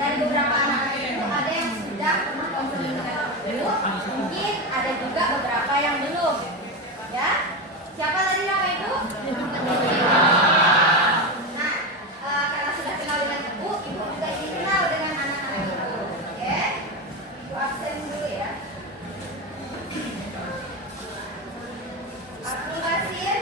Dari beberapa anak-anak itu ada yang sudah pernah komunikasi dulu, mungkin ada juga beberapa yang belum. Ya, siapa tadi nama ibu? Nah, karena sudah kenal dengan ibu juga ingin kenal dengan anak-anak ibu. Oke, ibu absen dulu ya. Abdul Basir.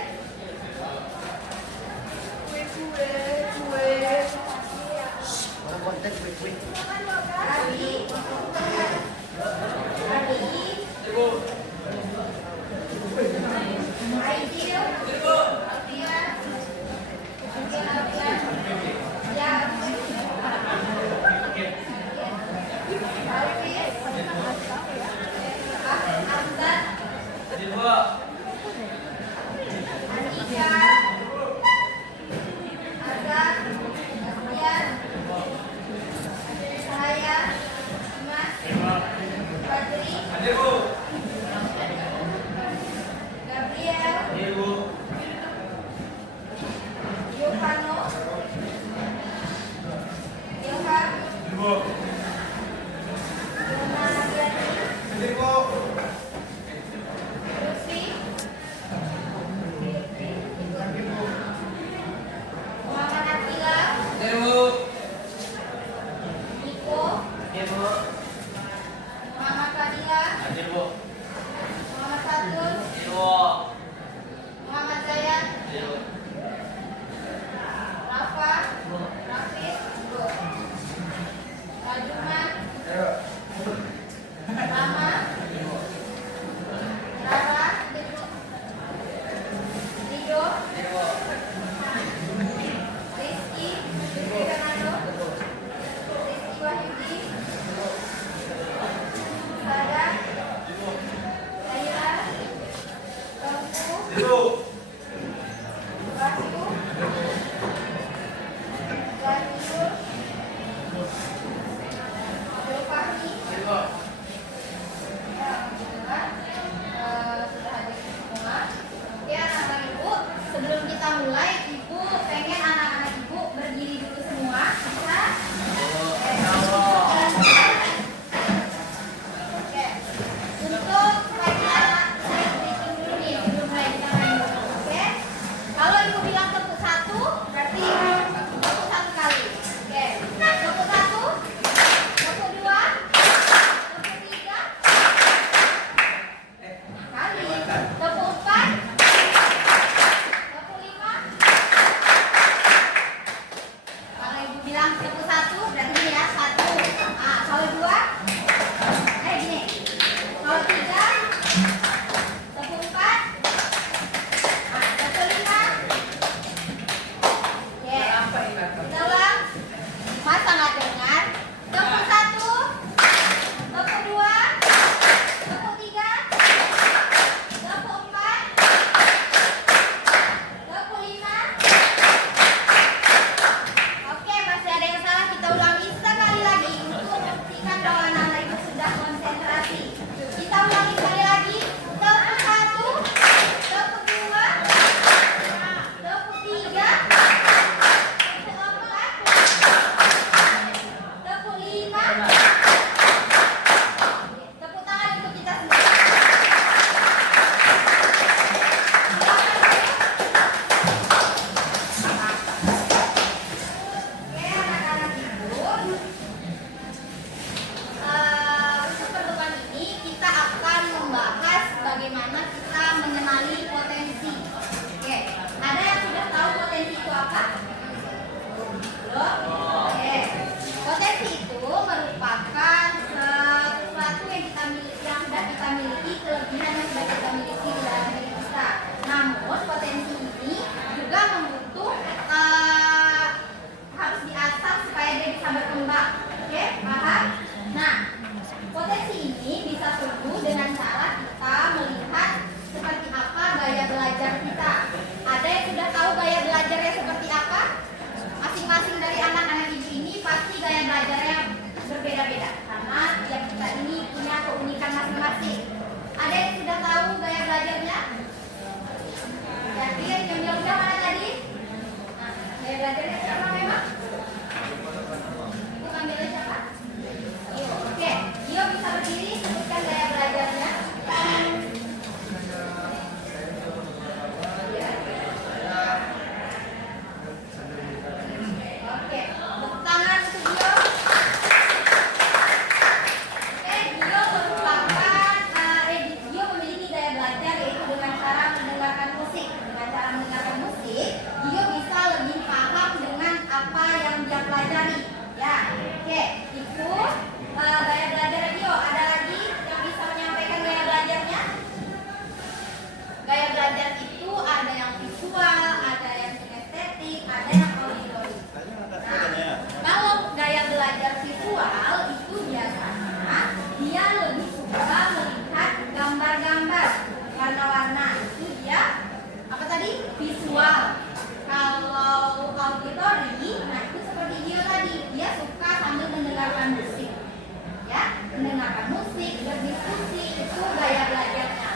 bermusik, berdiskusi, itu gaya belajarnya.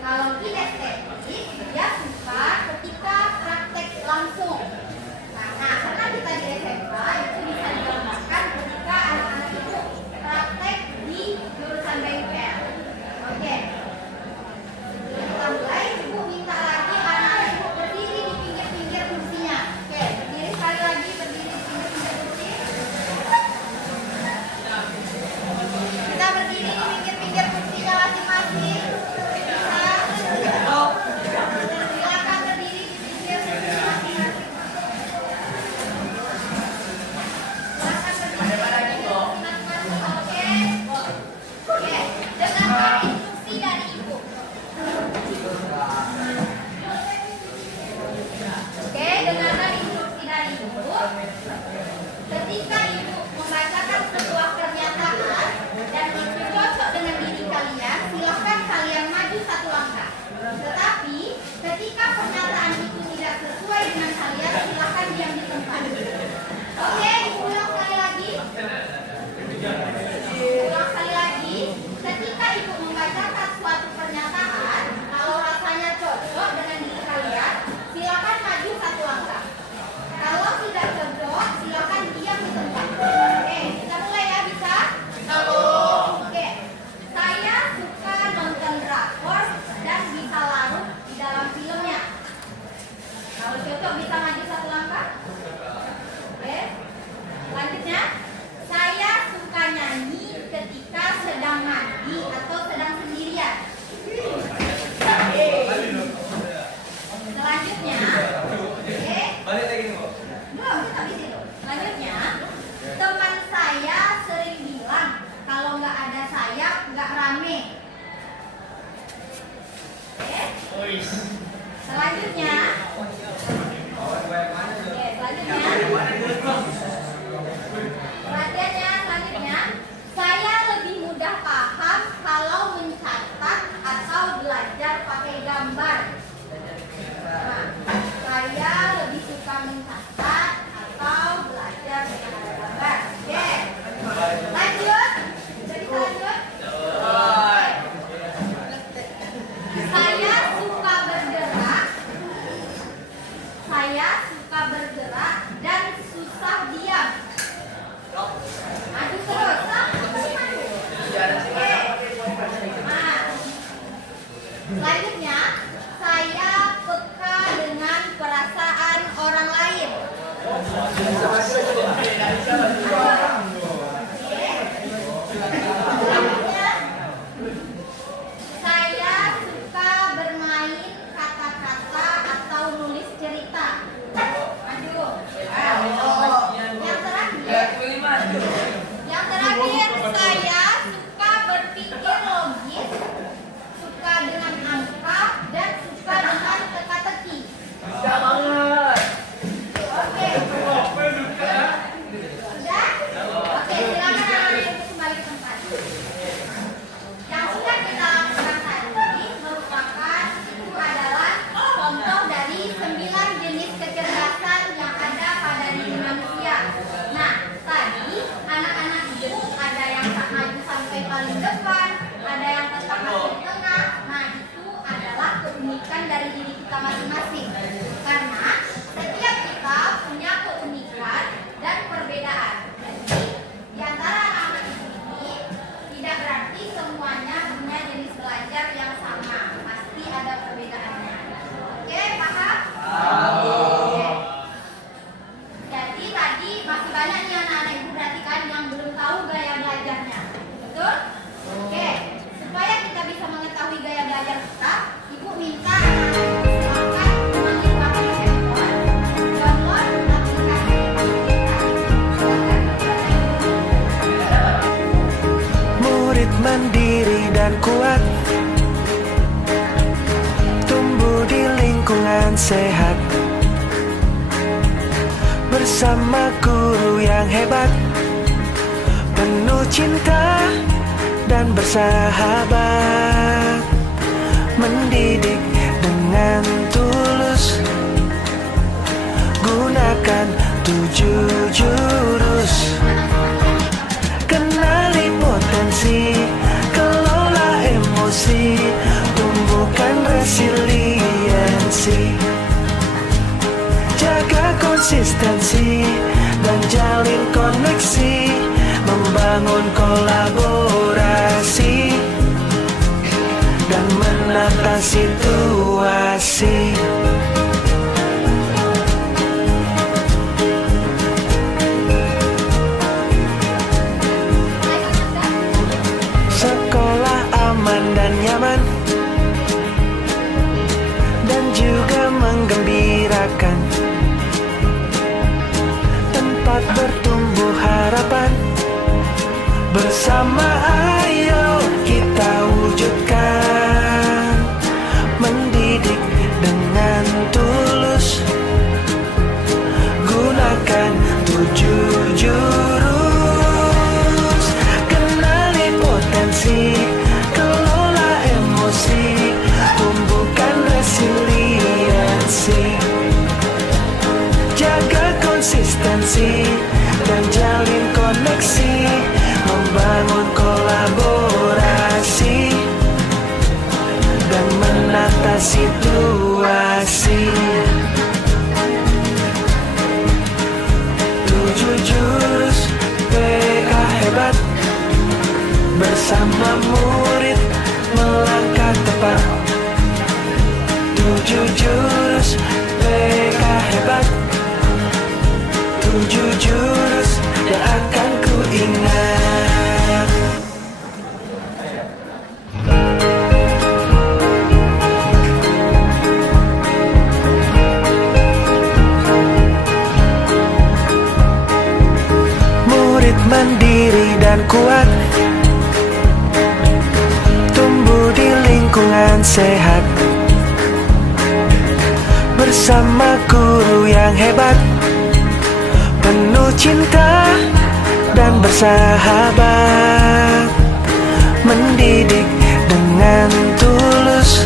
Kalau kinestetik, dia suka ketika praktek langsung. Nah, karena kita di SMK itu bisa digambarkan ketika anak-anak itu praktek di jurusan bengkel. Oke. Kita mulai, Ibu minta lagi anak-anak Ibu berdiri di pinggir-pinggir kursinya. Oke, berdiri sekali lagi, berdiri di pinggir-pinggir kursi. Kita berdiri di pinggir-pinggir kursinya masing-masing. Silakan berdiri di pinggir kursi masing-masing. Oke, dengarkan instruksi dari Ibu. Oke, dengarkan instruksi dari Ibu. Ketika Ibu membacakan sebuah pernyataan dan itu cocok dengan diri kalian, silakan kalian maju satu langkah. Tetapi ketika pernyataan itu tidak sesuai dengan kalian, silakan diam di tempat. Oke, ulang sekali lagi. Ulang sekali lagi. Ketika Ibu membacakan suatu pernyataan, kalau rasanya cocok dengan diri kalian, silakan maju satu langkah. Kalau tidak cocok, silakan diam di tempat. Oke, kita mulai ya, bisa? Oke. Saya suka nonton drakor dan bisa larut di dalam filmnya. Kalau cocok bisa maju satu langkah. Oke. Selanjutnya, saya suka nyanyi ketika sedang mandi atau sedang sendirian. Selanjutnya, oke. Belum, kita di situ. Selanjutnya, teman saya sering bilang kalau nggak ada saya nggak rame. Oke. Selanjutnya, perhatiannya selanjutnya, saya lebih mudah paham kalau mencatat atau belajar pakai gambar. Nah, saya lebih suka mencatat atau belajar dengan gambar. Oke. Lanjut. Jadi lanjut. Saya suka bergerak. Saya suka bergerak dan susah diam. Maju terus. Oke. Nah. Selanjutnya, saya peka dengan perasaan orang lain. Selanjutnya, saya suka bermain kata-kata atau nulis cerita. Maju. Yang terakhir, saya suka berpikir logis, suka dengan angka, dan suka dengan teka-teki. Bisa banget. Oke. Sudah? Oke, silakan anak-anak itu kembali ke tempat. Yang sudah kita lakukan tadi merupakan itu adalah contoh dari 9 jenis kecerdasan yang ada pada diri manusia. Nah, tadi anak-anak itu ada yang maju sampai paling depan, ada yang tetap masuk di tengah. Nah, itu adalah keunikan dari diri kita masing-masing. Karena setiap kita punya keunikan dan perbedaan. Jadi, di antara anak-anak ini tidak berarti semuanya punya jenis belajar yang sama. Pasti ada perbedaannya. Oke, paham? Oke. Jadi tadi masih banyak nih anak-anak ibu perhatikan yang belum tahu gaya belajarnya. Betul? Oke. Supaya kita bisa mengetahui gaya belajar kita, ibu minta anak-anak ibu silakan mengambil pakai handphone, download aplikasi Murid mandiri dan kuat, tumbuh di lingkungan sehat, bersama guru yang hebat, penuh cinta dan bersahabat, mendidik dengan tulus, gunakan 7 jurus, kenali potensi, konsistensi dan jalin koneksi, membangun kolaborasi dan menata situasi. Sekolah aman dan nyaman dan juga menggembirakan, tempat bertumbuh harapan. Bersama ayo kita wujudkan, mendidik dengan tulus, gunakan 7 jurus. Kenali potensi, kelola emosi, tumbuhkan resiliensi, jaga konsistensi dan jalin koneksi, membangun kolaborasi dan menata situasi. 7 jurus PK hebat, bersama murid melangkah tepat. 7 jurus PK hebat, 7 jurus yang akan ku ingat. Murid mandiri dan kuat, tumbuh di lingkungan sehat, bersama guru yang hebat, penuh cinta dan bersahabat, mendidik dengan tulus,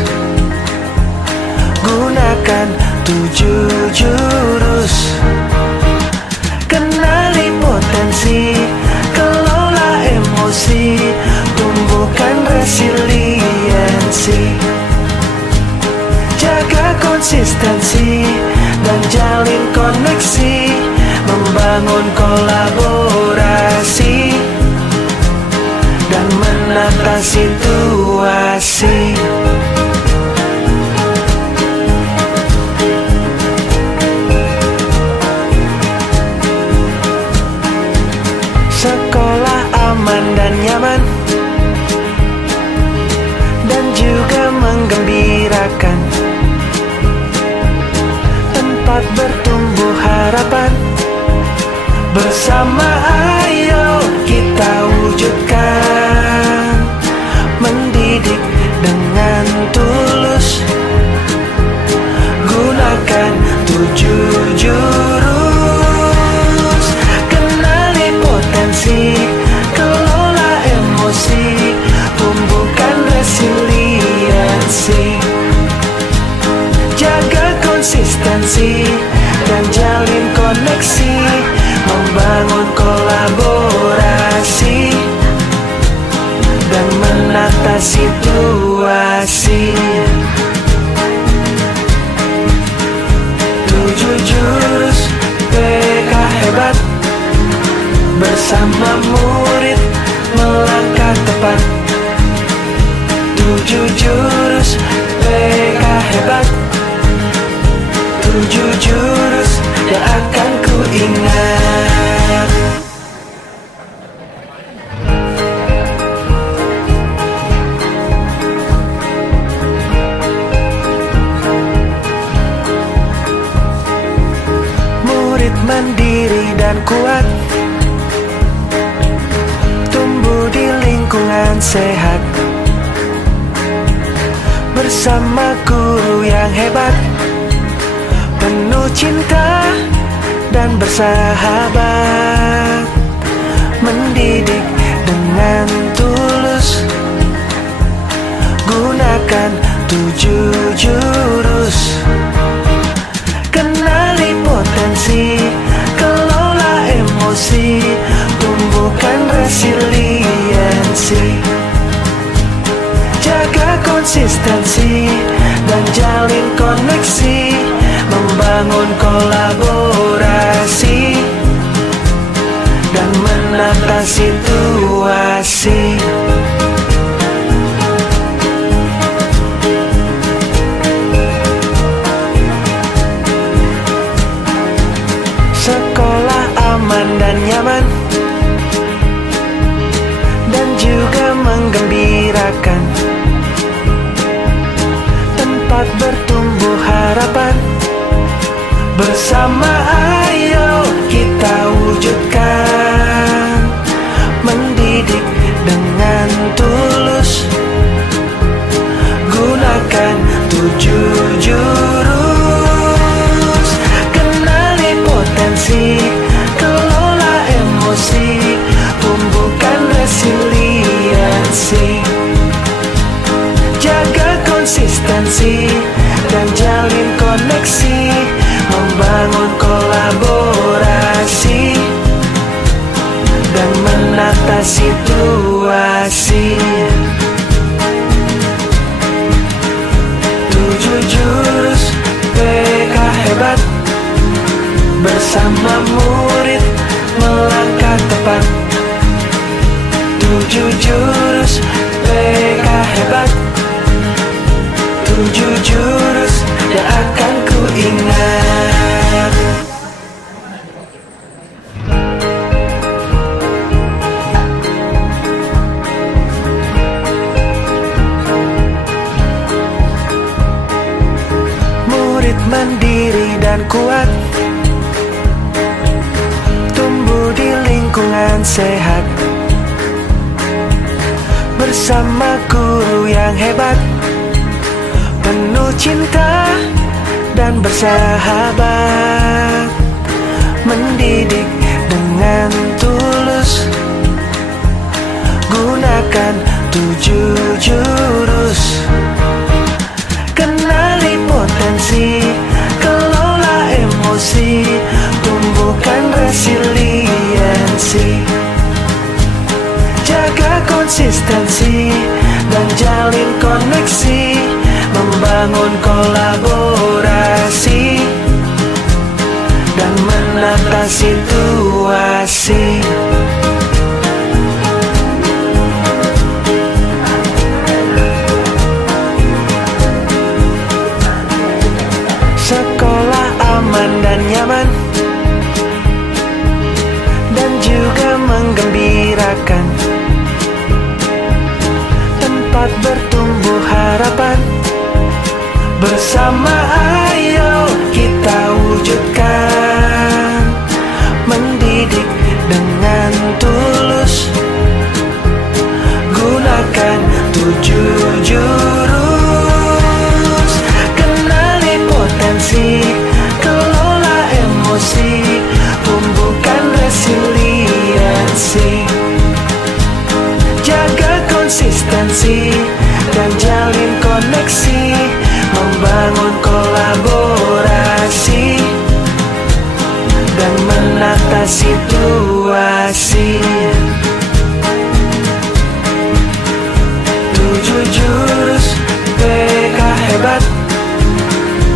gunakan 7 jurus. Kenali potensi, kelola emosi, tumbuhkan resiliensi, jaga konsistensi dan jalin koneksi, membangun kolaborasi dan menata situasi. Sekolah aman dan nyaman dan juga menggembirakan, tempat bertumbuh harapan. Bersama ayo kita wujudkan, mendidik dengan tulus, gunakan 7 jurus. Kenali potensi, kelola emosi, tumbuhkan resiliensi, jaga konsistensi dan jalin koneksi, membangun kolaborasi dan menata situasi. 7 jurus PK hebat, bersama murid melangkah tepat. 7 jurus PK hebat, 7 jurus yang akan ku ingat. Murid mandiri dan kuat, tumbuh di lingkungan sehat, bersama guru yang hebat, penuh cinta dan bersahabat, mendidik dengan tulus, gunakan 7 jurus. Kenali potensi, kelola emosi, tumbuhkan resiliensi, jaga konsistensi dan jalin koneksi, membangun kolaborasi menata situasi. Sekolah aman dan nyaman, dan juga menggembirakan. Tempat bertumbuh harapan, bersama ayo kita wujudkan. Mendidik dengan tulus, gunakan 7 jurus. Kenali potensi, kelola emosi, tumbuhkan resiliensi. Jaga konsistensi dan jalin koneksi, membangun kolaborasi dan menata situasi. 7 jurus PK hebat, bersama murid melangkah tepat. 7 jurus PK hebat, 7 jurus yang akan ku ingat. Murid mandiri dan kuat, tumbuh di lingkungan sehat. Bersama guru yang hebat, penuh cinta dan bersahabat. Mendidik dengan tulus, gunakan 7 jurus. Kenali potensi, kelola emosi, tumbuhkan resiliensi. Jaga konsistensi dan jalin koneksi, membangun kolaborasi dan menata situasi. Sekolah aman dan nyaman, dan juga menggembirakan. Tempat bertumbuh harapan, bersama ayo kita wujudkan. Mendidik dengan tulus, gunakan 7 jurus. Kenali potensi, kelola emosi, tumbuhkan resiliensi. Jaga konsistensi dan jalin koneksi, membangun kolaborasi dan menata situasi. 7 jurus PK hebat,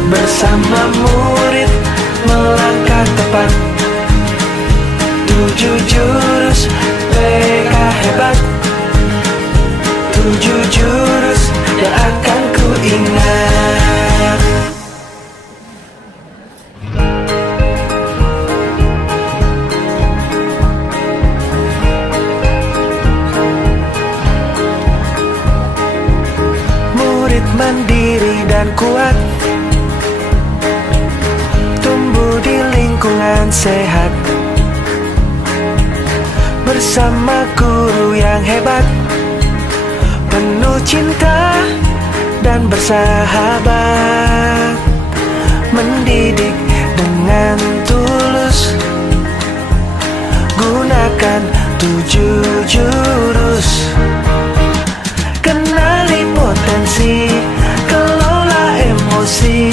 bersama murid melangkah tepat. 7 jurus PK hebat, 7 jurus yang akan ku ingat. Murid mandiri dan kuat, tumbuh di lingkungan sehat. Bersama guru yang hebat, penuh cinta dan bersahabat. Mendidik dengan tulus, gunakan 7 jurus. Kenali potensi, kelola emosi,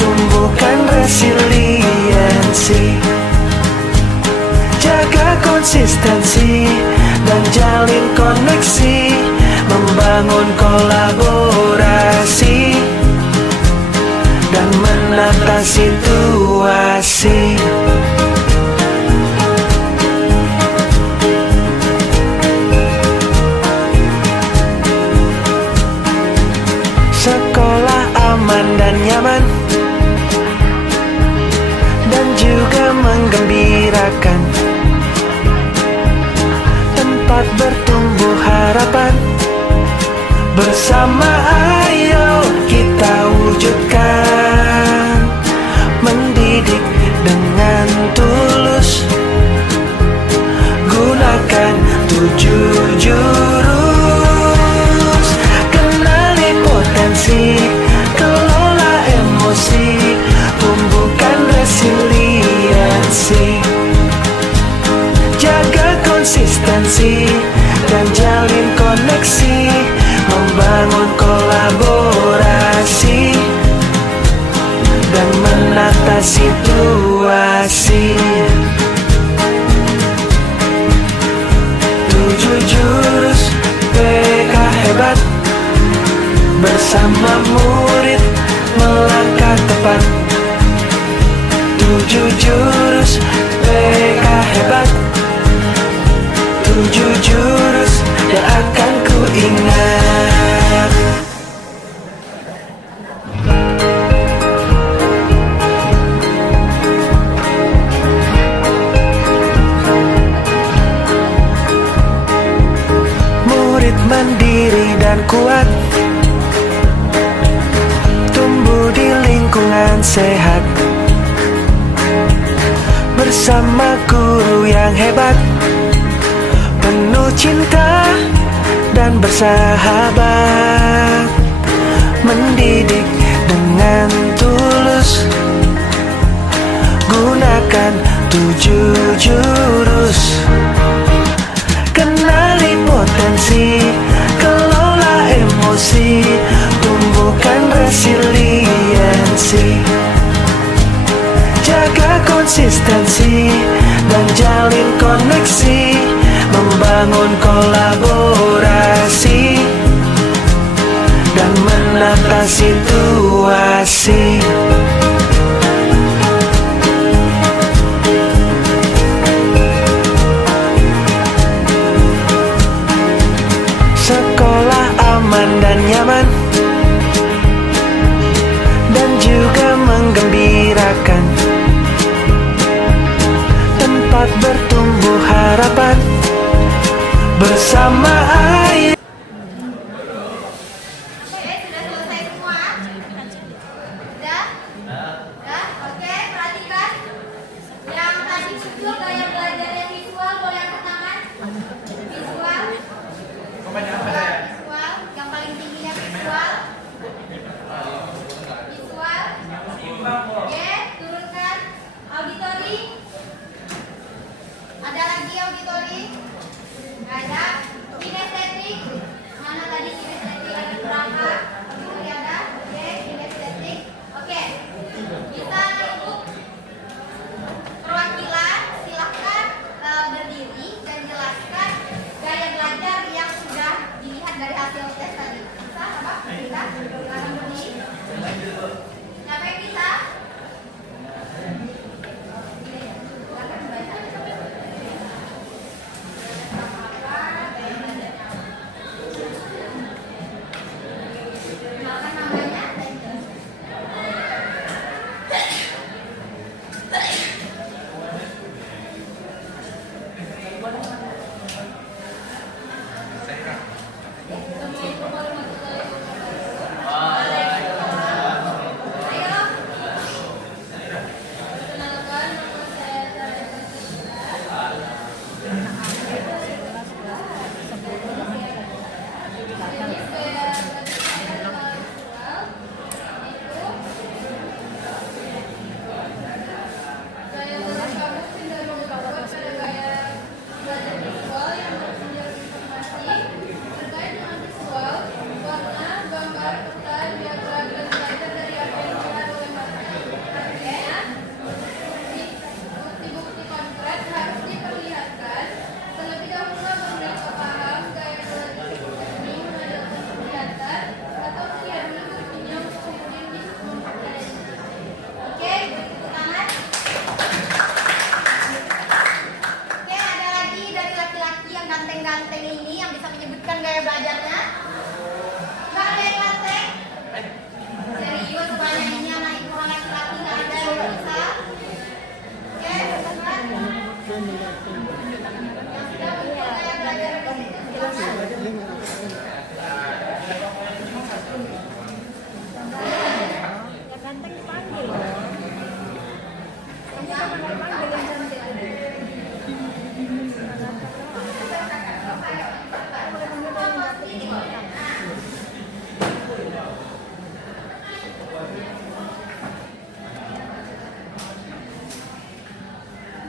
tumbuhkan resiliensi. Jaga konsistensi dan jalin koneksi, membangun kolaborasi dan menata situasi. menggembirakan, tempat bertumbuh harapan. Bersama ayo kita wujudkan, mendidik dengan tulus. Gunakan 7 jurus, kenali potensi, kelola emosi, tumbuhkan resiliensi. Jaga konsistensi dan jalin koneksi, membangun kolaborasi dan menata situasi. 7 jurus PK hebat, bersama murid melangkah tepat. 7 jurus PK hebat, 7 jurus yang akan ku ingat. Murid mandiri dan kuat, tumbuh di lingkungan sehat. Bersama guru yang hebat, penuh cinta dan bersahabat. Mendidik dengan tulus, gunakan 7 jurus. Kenali potensi, kelola emosi, tumbuhkan resiliensi. Jaga konsistensi dan jalin koneksi, membangun kolaborasi dan menata situasi. Sekolah aman dan nyaman, dan juga menggembirakan, tempat bertumbuh harapan. Bersama air. Oke, sudah selesai semua.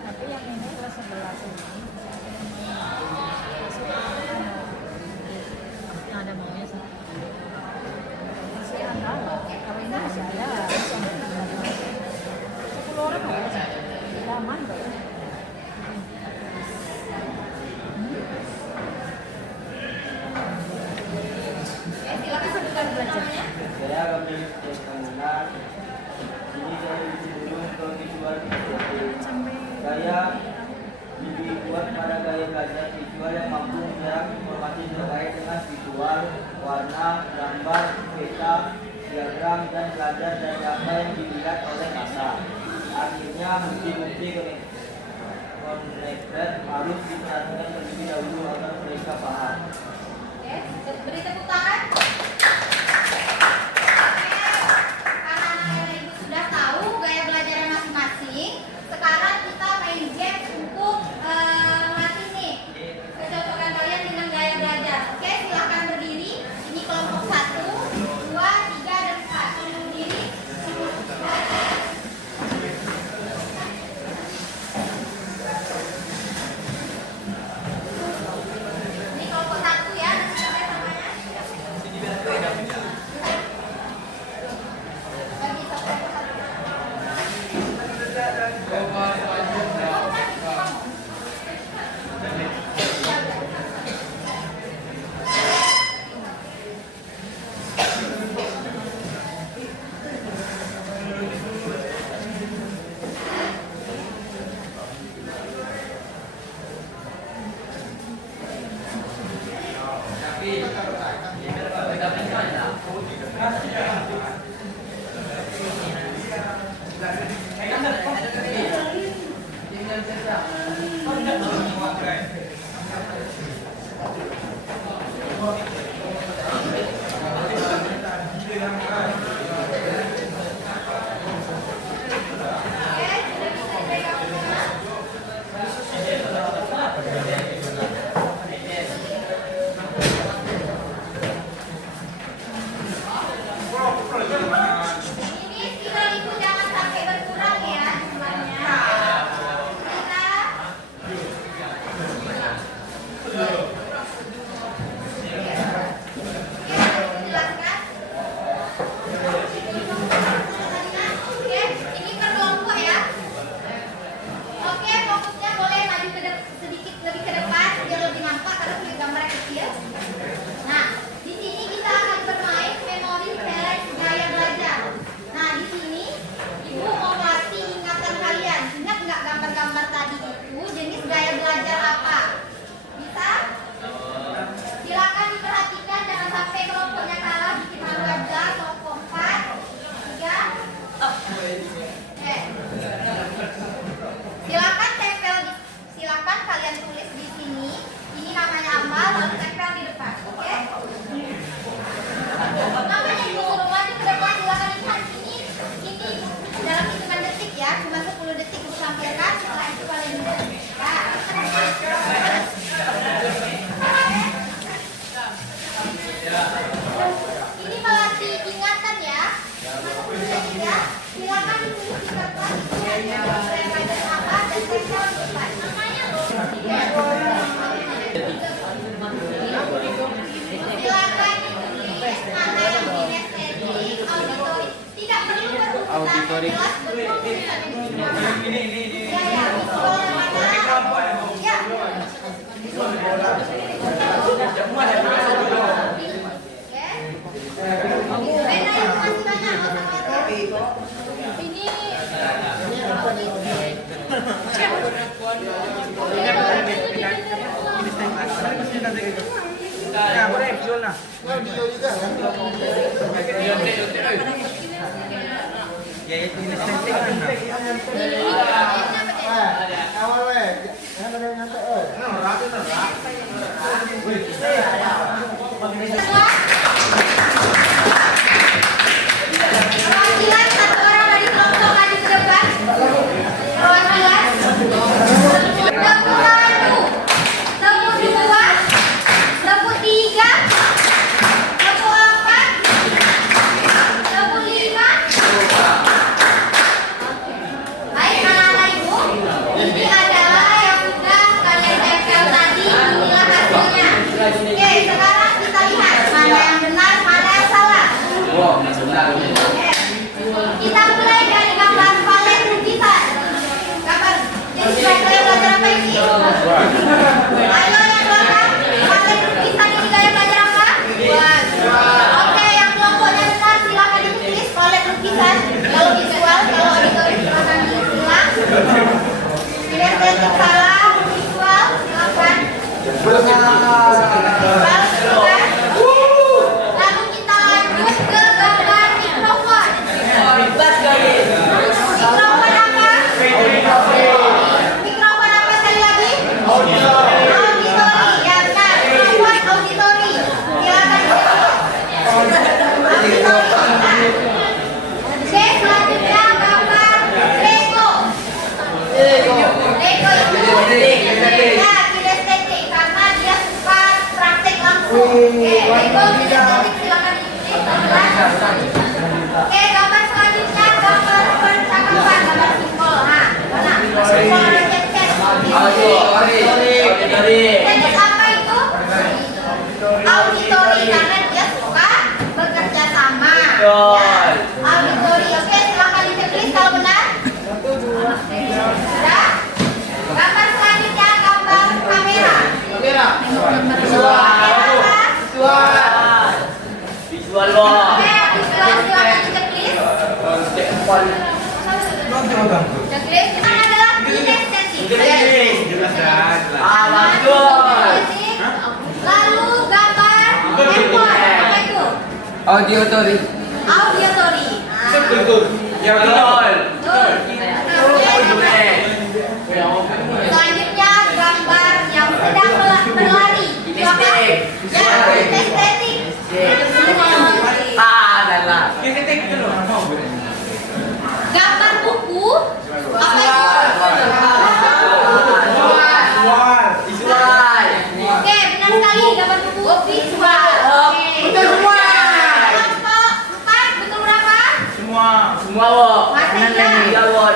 Tapi yang ini kelas 11 ini yang ada maunya sih. Masih ada, kalau ini masih ada. 10 orang ada. Tidak aman kok. Silakan sebutkan namanya. Saya akan menjadi pengguna. Ini dari sebelum ke visual saya dibuat pada gaya belajar visual yang mampu menyerap informasi terkait dengan visual, warna, gambar, peta, diagram, dan belajar dari apa yang dilihat oleh mata. Akhirnya bukti-bukti connected harus diperhatikan terlebih dahulu agar mereka paham. Oke, beri tepuk tangan. Karena ibu sudah tahu gaya belajarnya masing-masing, sekarang kita main game untuk melatih nih kecocokan kalian dengan gaya belajar. Oke, silakan berdiri. Ini kelompok 1, 2, 3, dan 4. Berdiri. Ini kelompok 1 ya. Siapa namanya? Bagi kelompok 1. Ini skill ibu jangan sampai berkurang ya jumlahnya. Ini per kelompok ya. Oke, fokusnya boleh maju sedikit lebih ke depan biar lebih nampak karena kulit gambarnya kecil. Nah, di sini kita akan bermain memori challenge gaya belajar. Nah, di sini ibu mau melatih ingatan kalian. Ingat nggak gambar-gambar tadi itu jenis gaya belajar apa? Bisa? Silakan diperhatikan jangan sampai kelompoknya kalah bikin malu aja. Kelompok 4, 3. Silakan kalian tulis di sini. Ini namanya amal lalu tempel di depan. Oke? Makanya ibu suruh maju ke depan, silakan lihat ini dalam hitungan detik ya, cuma 10 detik ibu sampaikan, setelah itu kalian lihat. Ini melatih ingatan ya. Ya. Silakan ditulis di kertas apa dan tempel di depan. Silakan ditulis mana yang kinestetik, auditorik. Tidak perlu berurutan yang jelas betul tulisannya di sini. Ya, ya, visual yang mana? Ya. Oke. Pena itu masih banyak, nggak usah khawatir. Ini Ya, boleh visual lah. Ya, itu perwakilan satu orang dari kelompok maju ke depan. Perwakilan silakan ditulis. Oke, gambar selanjutnya gambar percakapan, gambar simbol. Nah, mana? Simbol chat-chat. Chat apa itu? Auditori, karena dia suka bekerja sama. Ya. Auditori. Oke, silakan ditulis kalau benar. Sudah. Gambar selanjutnya gambar kamera. Visual wall. Oke, visual silakan ditulis. Checklist itu adalah kinestetik. Lalu gambar handphone, apa itu? Auditory. Auditory. Ya betul. Betul. Selanjutnya gambar yang sedang berlari. Itu apa? Ya, kinestetik. Adalah. Gambar buku, apa itu? Visual. Oke, benar sekali gambar buku visual. Oke. Betul semua. Kelompok 4 betul berapa? Semua wo. Masih ya? Ya wo.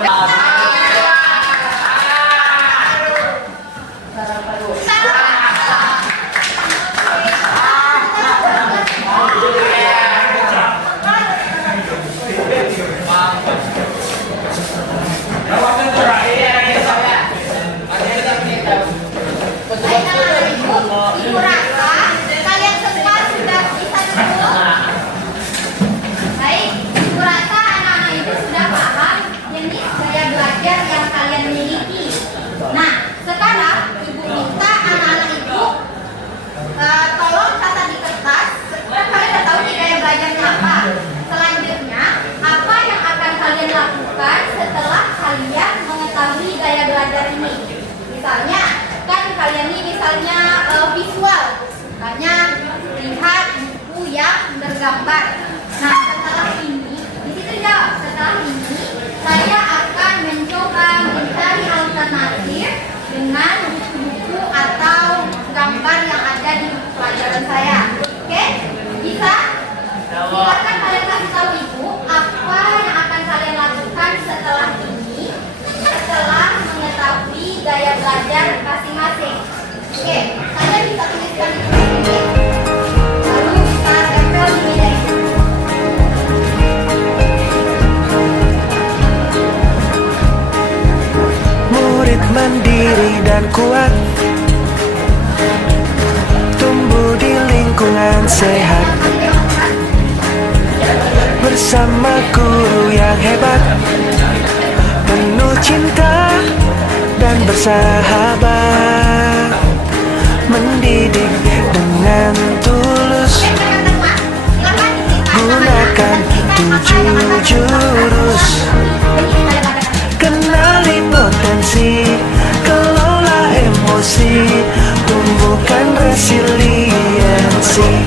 Ibu rasa kalian semua sudah bisa dulu. Baik, ibu rasa anak-anak ibu sudah paham jenis gaya belajar yang kalian miliki. Nah, sekarang ibu minta anak-anak ibu tolong catat di kertas. Kan kalian udah tahu nih gaya belajarnya apa. Selanjutnya, apa yang akan kalian lakukan setelah kalian mengetahui gaya belajar ini? Misalnya, kan kalian ini misalnya visual, makanya lihat buku yang bergambar. Nah, setelah ini, di situ jawab. Setelah ini, saya akan mencoba mencari alternatif dengan buku-buku atau gambar yang ada di buku pelajaran saya. Oke, bisa? Silakan kalian kasih tahu ibu apa yang akan kalian lakukan setelah ini, setelah mengetahui gaya belajar masing-masing. Oke, kalian bisa tuliskan di sini. Lalu kita tempel di meja itu. Murid mandiri dan kuat, tumbuh di lingkungan sehat, bersama guru yang hebat, penuh cinta dan bersahabat, mendidik dengan tulus, gunakan 7 jurus, kenali potensi, kelola emosi, tumbuhkan resiliensi,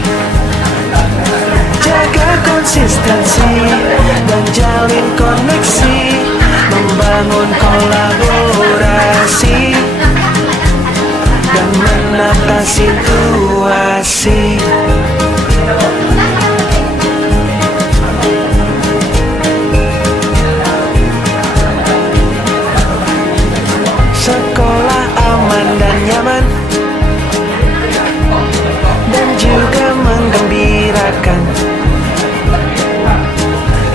jaga konsistensi dan jalin koneksi, membangun kolaborasi dan menata situasi. Sekolah aman dan nyaman dan juga menggembirakan,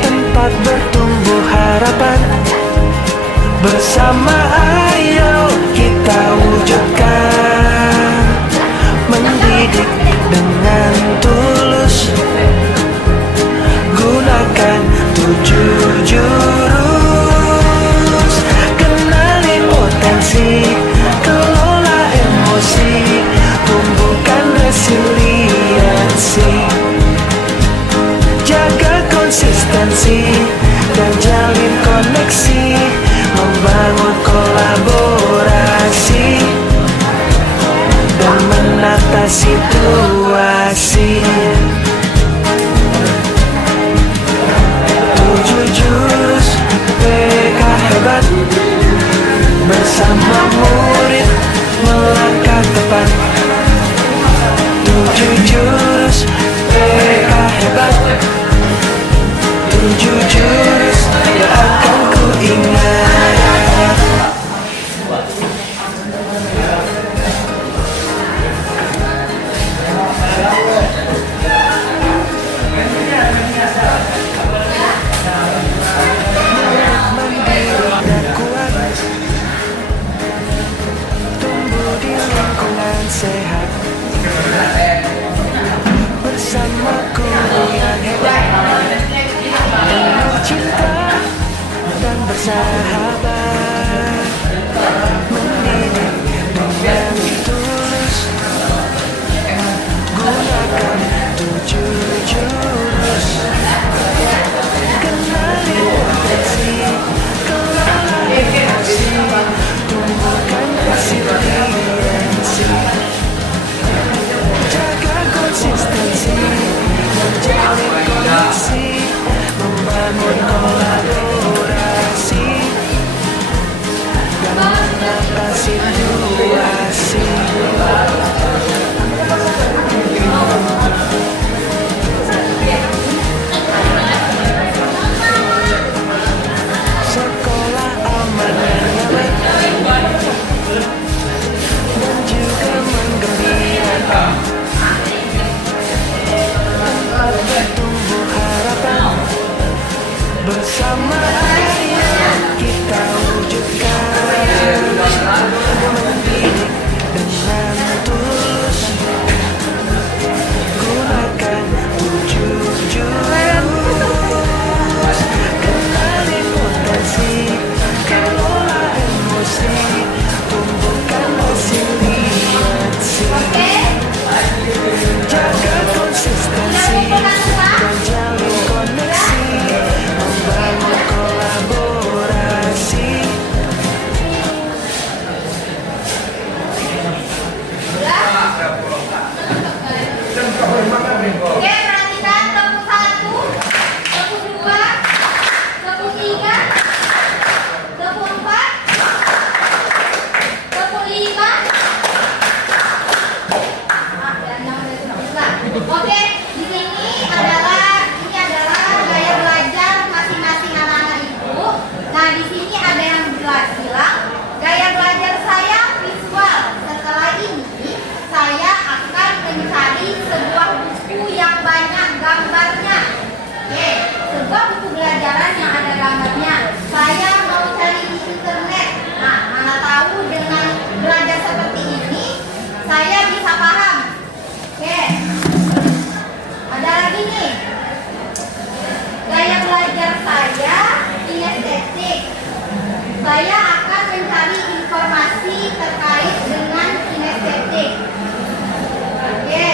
tempat bertumbuh harapan, bersama ayo kita wujudkan, mendidik dengan tulus, gunakan 7 jurus, kenali potensi, kelola emosi, tumbuhkan resiliensi, jaga konsistensi dan jalin koneksi, membangun kolaborasi dan menata situasi. 7 jurus PK hebat, bersama murid melangkah tepat. 7 jurus jujur yang akan ku ingat. Tumbuh di lingkungan sehat bersamaku yang hebat, penuh cinta dan bersahabat, mendidik dengan tulus, gunakan 7 jurus, kenali potensi, kelola emosi, tumbuhkan resiliensi, jaga konsistensi, menjalin koneksi, membangun kolaborasi, dan mengatasi situasi. Sekolah aman dan nyaman dan juga menggembirakan, tumbuh harapan bersama ayah kita wujudkan, mendidik dengan tulus, gunakan 7 jurus, kenali potensi, kelola emosi, tumbuhkan resiliensi, jaga konsistensi, dan jalin koneksi, membangun kolaborasi. Oke, perhatikan tepuk 1, tepuk 2, tepuk 3, tepuk 4, tepuk 5. Oke, di sini adalah gaya belajar masing-masing anak-anak ibu. Nah, di sini ada yang bilang gaya belajar saya visual. Setelah ini saya akan mencari sebuah buku yang banyak gambarnya. Oke, sebuah buku belajaran yang ada gambarnya. Saya mau cari di internet. Nah, mana tahu dengan belajar seperti ini saya bisa paham. Oke, ada lagi nih. Gaya belajar saya kinestetik. Saya akan mencari informasi terkait dengan kinestetik. Oke.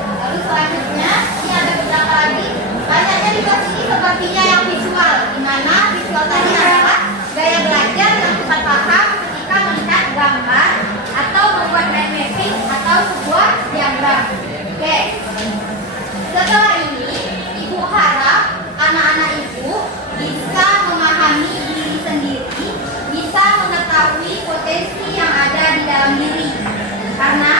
Lalu selanjutnya, ini ada beberapa lagi. Banyaknya di sini sepertinya yang visual, di mana visual tadi adalah gaya belajar yang cepat paham ketika melihat gambar atau membuat mind mapping atau sebuah diagram. Oke. Setelah ini, ibu harap anak-anak ibu bisa memahami diri sendiri, bisa mengetahui potensi yang ada di dalam diri. Karena